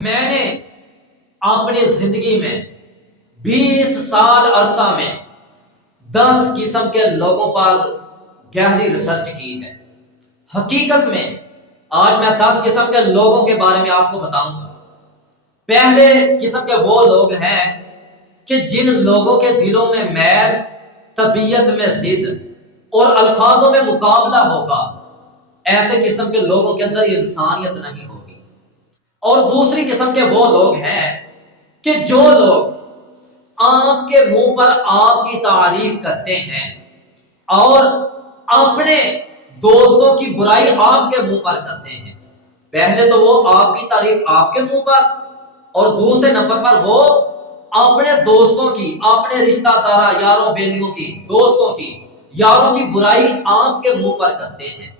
میں نے اپنی زندگی میں 20 سال عرصہ میں 10 قسم کے لوگوں پر گہری ریسرچ کی ہے۔ حقیقت میں آج میں 10 قسم کے لوگوں کے بارے میں آپ کو بتاؤں گا۔ پہلے قسم کے وہ لوگ ہیں کہ جن لوگوں کے دلوں میں میل، طبیعت میں ضد اور الفاظوں میں مقابلہ ہوگا، ایسے قسم کے لوگوں کے اندر انسانیت نہیں ہوگی۔ اور دوسری قسم کے وہ لوگ ہیں کہ جو لوگ آپ کے منہ پر آپ کی تعریف کرتے ہیں اور اپنے دوستوں کی برائی آپ کے منہ پر کرتے ہیں۔ پہلے تو وہ آپ کی تعریف آپ کے منہ پر، اور دوسرے نمبر پر وہ اپنے دوستوں کی، اپنے رشتہ داروں، یاروں بیلیوں کی، دوستوں کی، یاروں کی برائی آپ کے منہ پر کرتے ہیں۔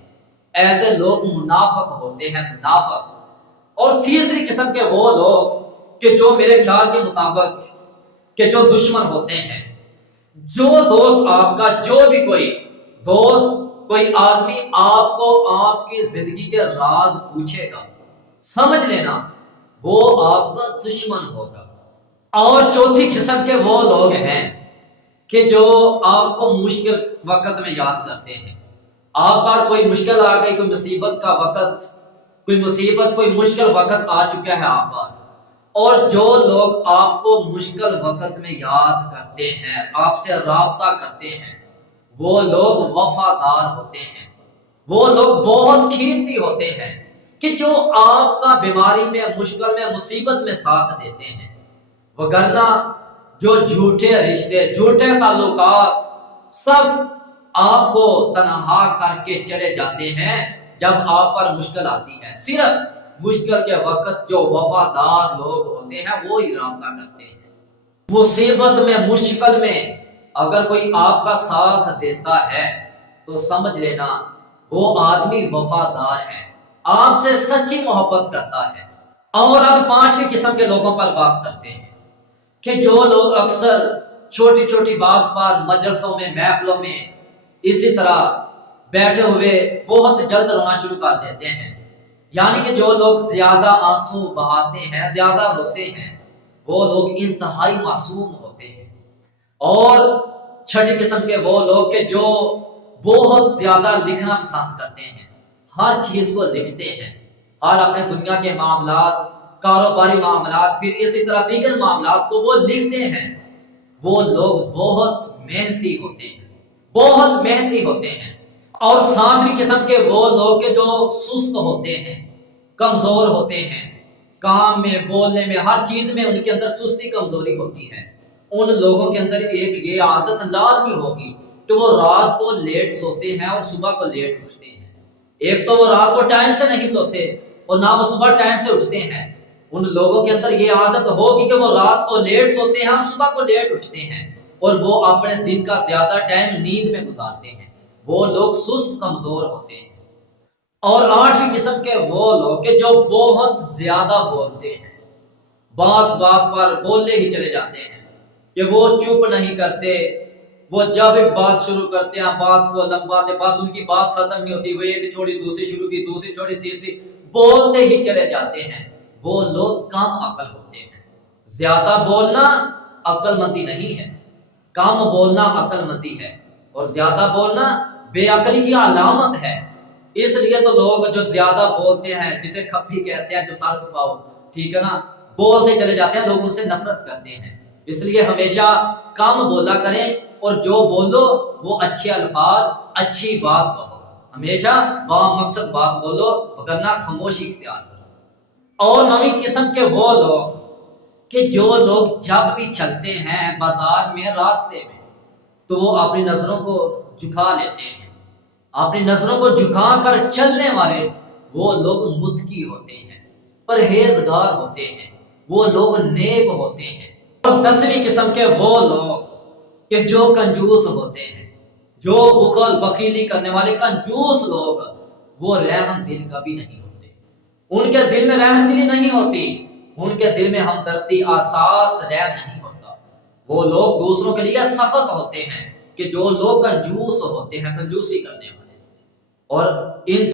ایسے لوگ منافق ہوتے ہیں، منافق۔ اور تیسری قسم کے وہ لوگ کہ جو میرے خیال کے مطابق کہ جو دشمن ہوتے ہیں۔ جو دوست آپ کا، جو بھی کوئی دوست، کوئی آدمی آپ کو آپ کی زندگی کے راز پوچھے گا، سمجھ لینا وہ آپ کا دشمن ہوگا۔ اور چوتھی قسم کے وہ لوگ ہیں کہ جو آپ کو مشکل وقت میں یاد کرتے ہیں۔ آپ پر کوئی مشکل آ گئی، کوئی مصیبت کا وقت، کوئی مصیبت، کوئی مشکل وقت آ چکا ہے آپ پر، اور جو لوگ آپ کو مشکل وقت میں یاد کرتے ہیں، آپ سے رابطہ کرتے ہیں، وہ لوگ وفادار ہوتے ہیں۔ وہ لوگ بہت قیمتی ہوتے ہیں کہ جو آپ کا بیماری میں، مشکل میں، مصیبت میں ساتھ دیتے ہیں۔ وگرنہ جو جھوٹے رشتے، جھوٹے تعلقات سب آپ کو تنہا کر کے چلے جاتے ہیں جب آپ پر مشکل آتی ہے۔ صرف مشکل کے وقت جو وفادار لوگ ہوتے ہیں وہ ہی رابطہ کرتے ہیں۔ مصیبت میں، مشکل میں اگر کوئی آپ کا ساتھ دیتا ہے تو سمجھ لینا وہ آدمی وفادار ہے، آپ سے سچی محبت کرتا ہے۔ اور اب پانچویں قسم کے لوگوں پر بات کرتے ہیں کہ جو لوگ اکثر چھوٹی چھوٹی بات پر مجلسوں میں، محفلوں میں اسی طرح بیٹھے ہوئے بہت جلد رونا شروع کر دیتے ہیں۔ یعنی کہ جو لوگ زیادہ آنسو بہاتے ہیں، زیادہ روتے ہیں، وہ لوگ انتہائی معصوم ہوتے ہیں۔ اور چھٹی قسم کے وہ لوگ کہ جو بہت زیادہ لکھنا پسند کرتے ہیں، ہر چیز کو لکھتے ہیں، اور اپنے دنیا کے معاملات، کاروباری معاملات، پھر اسی طرح دیگر معاملات کو وہ لکھتے ہیں۔ وہ لوگ بہت محنتی ہوتے ہیں، بہت محنتی ہوتے ہیں۔ اور ساتویں قسم کے وہ لوگ کہ جو سست ہوتے ہیں، کمزور ہوتے ہیں، کام میں، بولنے میں، ہر چیز میں ان کے اندر سستی، کمزوری ہوتی ہے۔ ان لوگوں کے اندر ایک یہ عادت لازمی ہوگی کہ وہ رات کو لیٹ سوتے ہیں اور صبح کو لیٹ اٹھتے ہیں۔ ایک تو وہ رات کو ٹائم سے نہیں سوتے اور نہ وہ صبح ٹائم سے اٹھتے ہیں۔ ان لوگوں کے اندر یہ عادت ہوگی کہ وہ رات کو لیٹ سوتے ہیں اور صبح کو لیٹ اٹھتے ہیں، اور وہ اپنے دن کا زیادہ ٹائم نیند میں گزارتے ہیں۔ وہ لوگ سست، کمزور ہوتے ہیں۔ اور آٹھویں قسم کے وہ لوگ کہ جو بہت زیادہ بولتے ہیں، بات بات پر بولنے ہی چلے جاتے ہیں، کہ وہ چپ نہیں کرتے۔ وہ جب ایک بات شروع کرتے ہیں، بات کو لمباتے، بس ان کی بات ختم نہیں ہوتی، وہ ایک چھوڑی دوسری شروع کی، دوسری چھوڑی تیسری، بولتے ہی چلے جاتے ہیں۔ وہ لوگ کم عقل ہوتے ہیں۔ زیادہ بولنا عقل مندی نہیں ہے، کم بولنا عقل مندی ہے، اور زیادہ بولنا بے عقلی کی علامت ہے۔ اس لیے تو لوگ جو زیادہ بولتے ہیں، جسے کھپی کہتے ہیں، جو سر کھپاؤ، ٹھیک ہے نا، بولتے چلے جاتے ہیں، لوگ ان سے نفرت کرتے ہیں۔ اس لیے ہمیشہ کم بولا کریں، اور جو بولو وہ اچھے الفاظ، اچھی بات کہو، ہمیشہ با مقصد بات بولو، وگرنہ خاموشی اختیار کرو۔ اور نویں قسم کے وہ لوگ کہ جو لوگ جب بھی چلتے ہیں بازار میں، راستے میں، تو وہ اپنی نظروں کو جھکا لیتے ہیں۔ اپنی نظروں کو جھکا کر چلنے والے وہ لوگ متقی ہوتے ہیں، پرہیزگار ہوتے ہیں، وہ لوگ نیک ہوتے ہیں۔ اور 10ویں قسم کے وہ لوگ کہ جو کنجوس ہوتے ہیں، جو بخل، بخیلی کرنے والے کنجوس لوگ، وہ رحم دل کبھی نہیں ہوتے۔ ان کے دل میں رحم دلی نہیں ہوتی، ان کے دل میں ہمدردی، احساس، رحم نہیں ہوتا۔ وہ لوگ دوسروں کے لیے سخت ہوتے ہیں، کہ جو لوگ کنجوس ہوتے ہیں، کنجوسی کرنے والے۔ اور ان